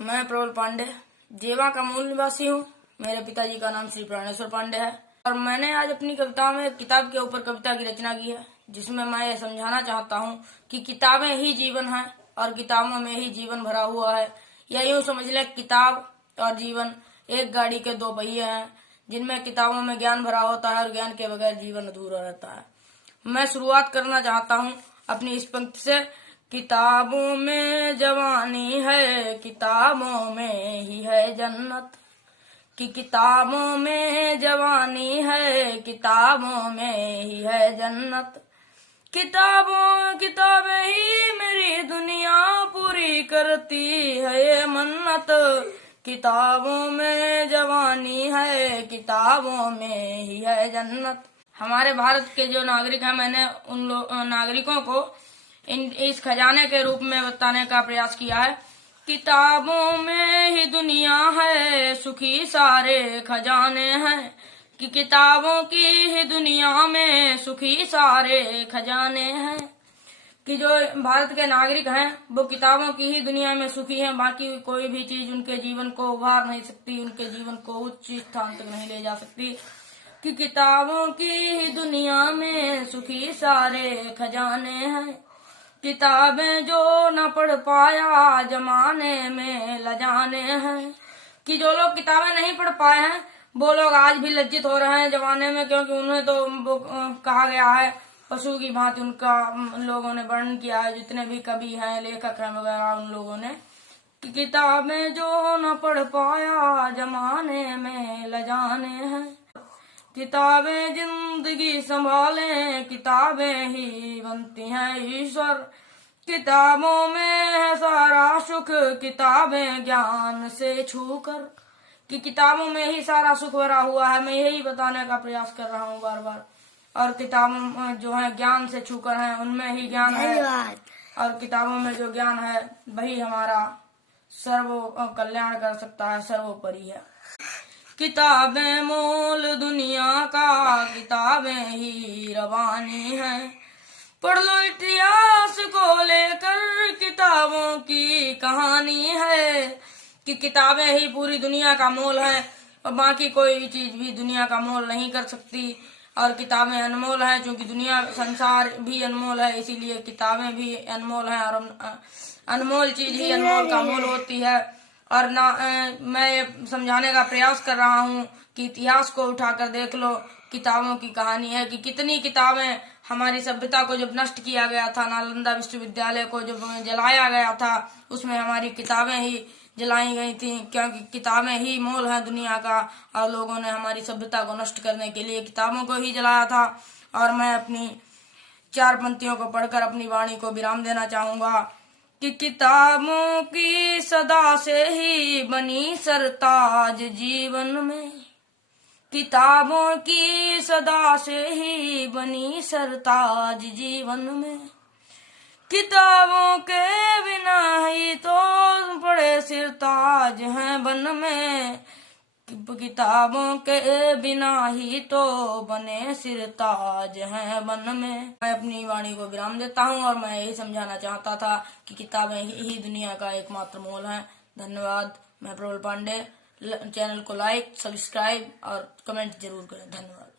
मैं प्रबल पांडे जेवा का मूल निवासी हूँ। मेरे पिताजी का नाम श्री प्राणेश्वर पांडे है और मैंने आज अपनी कविता में किताब के ऊपर कविता की रचना की है, जिसमें मैं ये समझाना चाहता हूँ कि किताबें ही जीवन है और किताबों में ही जीवन भरा हुआ है। या यूँ समझ ले, किताब और जीवन एक गाड़ी के दो पहिए हैं, जिनमें किताबों में ज्ञान भरा होता है और ज्ञान के बगैर जीवन अधूरा रहता है। मैं शुरुआत करना चाहता हूँ अपनी इस पंक्ति से। किताबों में जवानी है, किताबों में ही है जन्नत। कि किताबों में जवानी है, किताबों में ही है जन्नत। किताबें ही मेरी दुनिया पूरी करती है ये मन्नत। किताबों में जवानी है, किताबों में ही है जन्नत। हमारे भारत के जो नागरिक हैं, मैंने उन नागरिकों को इस खजाने के रूप में बताने का प्रयास किया है। किताबों में ही दुनिया है, सुखी सारे खजाने हैं। कि किताबों की ही दुनिया में सुखी सारे खजाने हैं। कि जो भारत के नागरिक हैं वो किताबों की ही दुनिया में सुखी हैं, बाकी कोई भी चीज उनके जीवन को उभार नहीं सकती, उनके जीवन को उच्च स्थान तक नहीं ले जा सकती। कि किताबों की ही दुनिया में सुखी सारे खजाने हैं। किताबें जो न पढ़ पाया जमाने में लजाने हैं। कि जो लोग किताबें नहीं पढ़ पाए हैं वो लोग आज भी लज्जित हो रहे हैं जमाने में, क्योंकि उन्हें तो कहा गया है पशु की भांति उनका लोगों ने वर्णन किया है, जितने भी कवि हैं, लेखक हैं वगैरह, उन लोगों ने। कि किताबें जो न पढ़ पाया जमाने में लजाने हैं। किताबें जिंदगी संभालें, किताबें ही बनती हैं ईश्वर। किताबों में है सारा सुख, किताबें ज्ञान से छूकर। कि किताबों में ही सारा सुख भरा हुआ है, मैं यही बताने का प्रयास कर रहा हूँ बार बार। और किताबों जो है ज्ञान से छूकर हैं, उनमें ही ज्ञान है। और किताबों में जो ज्ञान है वही हमारा सर्व कल्याण कर सकता है, सर्वोपरि है। किताबें मोल दुनिया का, किताबें ही रवानी है। पढ़ लो इतिहास को लेकर, किताबों की कहानी है। कि किताबें ही पूरी दुनिया का मोल है और बाकी कोई भी चीज भी दुनिया का मोल नहीं कर सकती। और किताबें अनमोल है, क्योंकि दुनिया संसार भी अनमोल है, इसीलिए किताबें भी अनमोल है। और अनमोल चीज ही अनमोल का मोल होती है। और मैं समझाने का प्रयास कर रहा हूँ कि इतिहास को उठाकर देख लो, किताबों की कहानी है। कि कितनी किताबें हमारी सभ्यता को जब नष्ट किया गया था, नालंदा विश्वविद्यालय को जब जलाया गया था, उसमें हमारी किताबें ही जलाई गई थी, क्योंकि किताबें ही मोल है दुनिया का। और लोगों ने हमारी सभ्यता को नष्ट करने के लिए किताबों को ही जलाया था। और मैं अपनी 4 पंक्तियों को पढ़कर अपनी वाणी को विराम देना चाहूंगा। कि किताबों की सदा से ही बनी सरताज जीवन में। किताबों की सदा से ही बनी सरताज जीवन में। किताबों के बिना ही तो बड़े सिरताज हैं बन में। किताबों के बिना ही तो बने सिरताज हैं बन में। मैं अपनी वाणी को विराम देता हूँ और मैं यही समझाना चाहता था कि किताबें ही दुनिया का एकमात्र मोल है। धन्यवाद। मैं प्रबल पांडे। चैनल को लाइक, सब्सक्राइब और कमेंट जरूर करें। धन्यवाद।